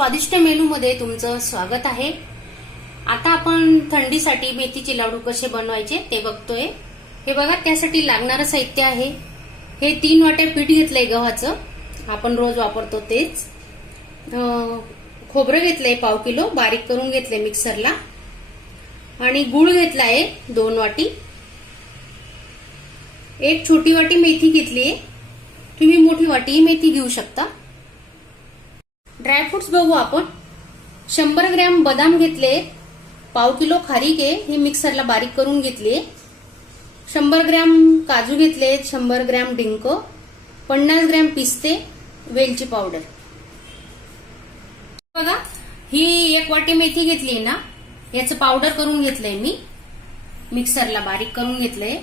स्वादिष्ट मेनूमध्ये तुमचं स्वागत आहे. आता आपण थंडीसाठी मेथीचे लाडू कसे बनवायचे ते बघतोय. हे बघा त्यासाठी लागणारं साहित्य आहे. हे तीन वाट्या पीठ घेतलंय गव्हाचं. आपण रोज वापरतो तेच. खोबरं घेतलंय पाव किलो बारीक करून घेतलंय मिक्सरला. आणि गुळ घेतलाय दोन वाटी. एक छोटी वाटी मेथी घेतली आहे तुम्ही मोठी वाटी मेथी घेऊ शकता. ड्रायफ्रुट्स बघू आपण. शंभर ग्रॅम बदाम घेतले. पाव किलो खारीक हे मिक्सरला बारीक करून घेतले. शंभर ग्रॅम काजू घेतले शंभर ग्रॅम डिंक. पन्नास ग्रॅम पिस्ते. वेलची पावडर. बघा ही एक वाटी मेथी घेतली ना याचं पावडर करून घेतलंय मी. मिक्सरला बारीक करून घेतलंय.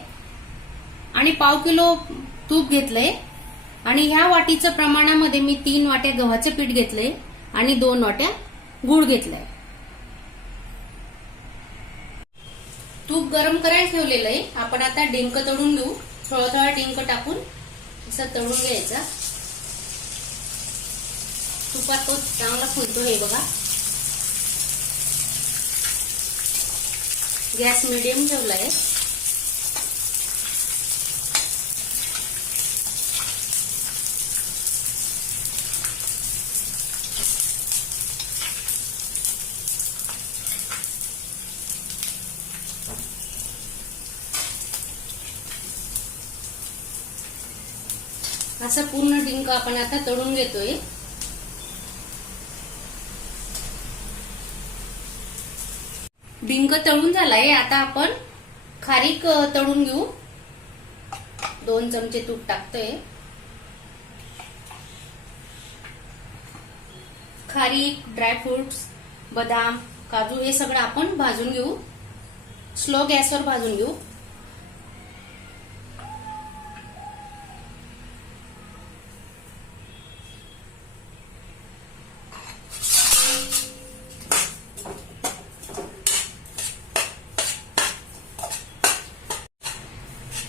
आणि पाव किलो तूप घेतलंय. आणि ह्या वाटीचं प्रमाणामध्ये मी तीन वाट्या गव्हाचे पीठ घेतलंय आणि दोन वाट्या गुळ घेतलाय. तूप गरम करायला ठेवलेलं आहे. आपण आता डिंक तळून घेऊ. थोडा थोडा डिंक टाकून असं तळून घ्यायचा. तुपात तो चांगला फुलतो हे बघा. गॅस मिडियम आहे असं पूर्ण डिंक आपण आता तळून घेतोय. डिंक तळून झालाय. आता आपण खारीक तळून घेऊ. दोन चमचे तूप टाकतोय. खारीक ड्रायफ्रुट्स बदाम काजू हे सगळं आपण भाजून घेऊ. स्लो गॅसवर भाजून घेऊ.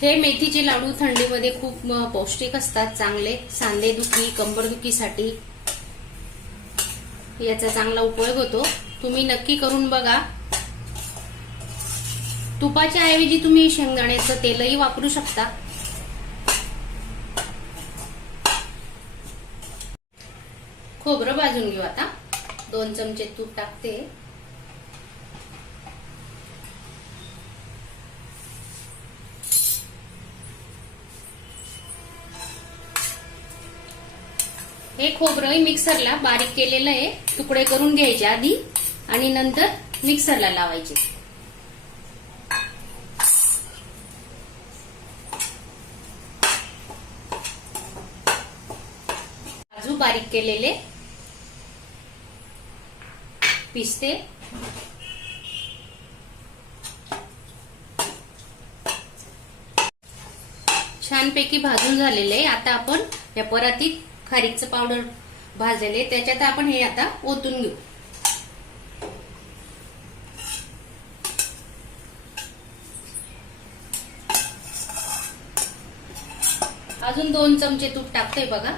हे मेथीचे लाडू थंडीमध्ये खूप पौष्टिक असतात. चांगले सांधेदुखी कंबरदुखीसाठी याचा चांगला उपयोग होतो. तुम्ही नक्की करून बघा. तुपाच्या ऐवजी तुम्ही शेंगदाण्याचं तेलही वापरू शकता. खोबरं भाजून घेऊ आता. दोन चमचे तूप टाकते. हे खोबरं मिक्सरला बारीक केलेलं आहे. तुकडे करून घ्यायचे आधी आणि नंतर मिक्सरला लावायचे. काजू बारीक केलेले. पिस्ते. छानपैकी भाजून झालेले आहे. आता आपण या परातीत खारीकचं पावडर भाजलेले त्याच्यात आपण हे आता ओतून घेऊ. अजून दोन चमचे तूप टाकतोय बघा.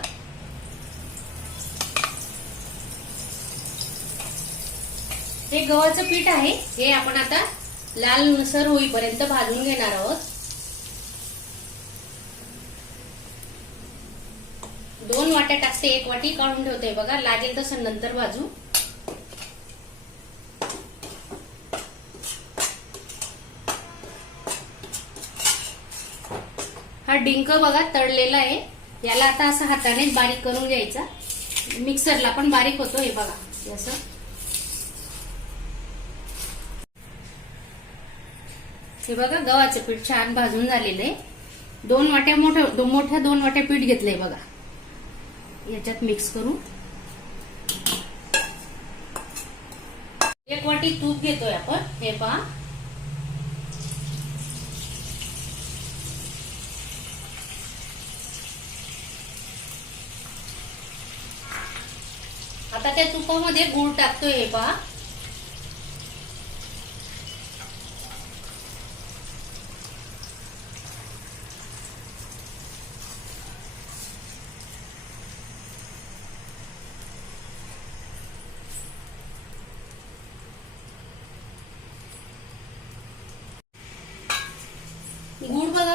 हे गव्हाचं पीठ आहे हे आपण आता लाल नसर होईपर्यंत भाजून घेणार आहोत दोन वाट्या टाकते एक वाटी काढून ठेवते बघा लागेल तसं नंतर भाजू. हा डिंक बघा तळलेला आहे. याला आता असं हाताने बारीक करून घ्यायचा. मिक्सरला पण बारीक होतो हे बघा असं. हे बघा गव्हाचं पीठ छान भाजून झालेलं आहे. दोन वाट्या मोठ्या मोठ्या दोन वाट्या पीठ घेतलंय बघा. याच्यात मिक्स करू एक वाटी तूप घेतोय आपण हे पहा. आता त्या तुपामध्ये गूळ टाकतोय हे पहा.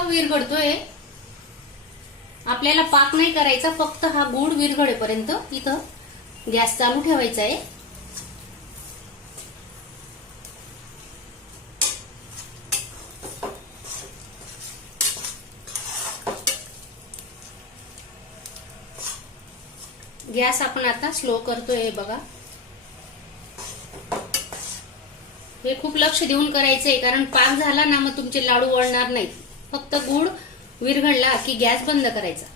विरघडतोय आपल्याला पाक नाही करायचा फक्त हा गुड विरघडेपर्यंत इथं गॅस चालू ठेवायचा आहे. गॅस आपण आता स्लो करतोय बघा. हे खूप लक्ष देऊन करायचंय कारण पाक झाला ना मग तुमचे लाडू वळणार नाहीत. फक्त गुड विरघडला की गॅस बंद करायचा.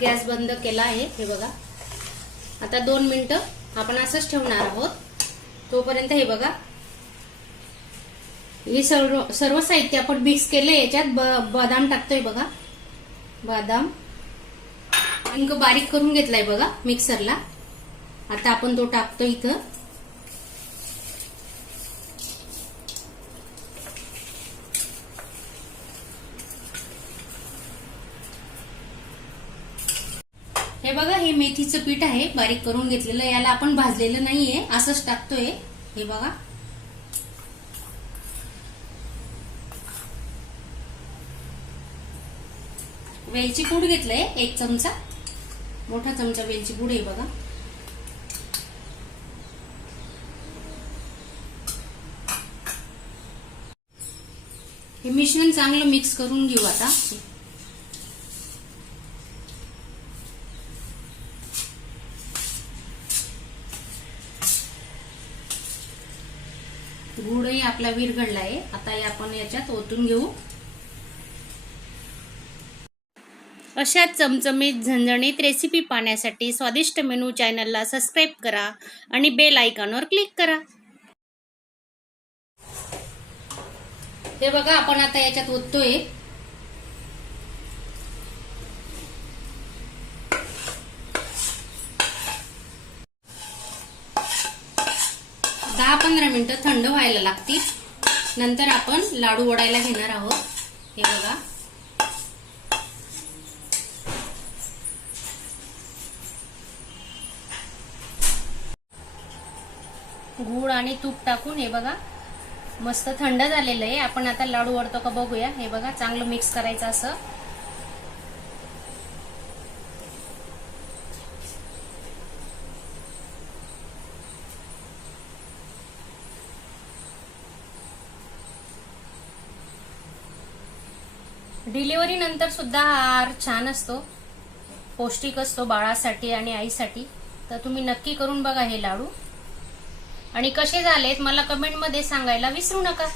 गॅस बंद केला आहे हे बघा. आता दोन मिनिटं आपण असंच ठेवणार आहोत. तोपर्यंत हे बघा. हे सर्व सर्व साहित्य आपण मिक्स केले याच्यात ब- बदाम टाकतोय बघा. बदाम. अंक बारीक करून घेतलाय बघा मिक्सरला आता आपण तो टाकतो इथं. हे बघा हे मेथीचं पीठ आहे बारीक करून घेतलेलं याला आपण भाजलेलं नाहीये असंच टाकतोय. हे बघा. वेलची पूड घेतलंय एक चमचा. मोठा चमचा वेलची पूड आहे बघा. हे मिश्रण चांगलं मिक्स करून घेऊ आता. गुडही आपला विरघडला आहे आता हे आपण याच्यात ओतून घेऊ. अशा चमचमीत झणझणीत रेसिपी पाहण्यासाठी स्वादिष्ट मेनू चॅनलला सबस्क्राईब करा आणि बेल आयकॉनवर क्लिक करा. हे बघा आपण आता याच्यात ओततोय. दहा पंधरा मिनिटं थंड व्हायला लागतील. नंतर आपण लाडू वडायला घेणार आहोत. हे बघा. गूळ आणि तूप टाकून हे बघा. मस्त थंड झालेलं आहे. आपण आता लाडू वडतो का बघूया. हे बघा चांगलं मिक्स करायचं असं. डिलिव्हरी नंतर सुद्धा हा आहार छान असतो. पौष्टिक असतो बाळासाठी आणि आईसाठी. तर तुम्ही नक्की करून बघा हे लाडू. आणि कसे झालेत मला कमेंटमध्ये सांगायला विसरू नका.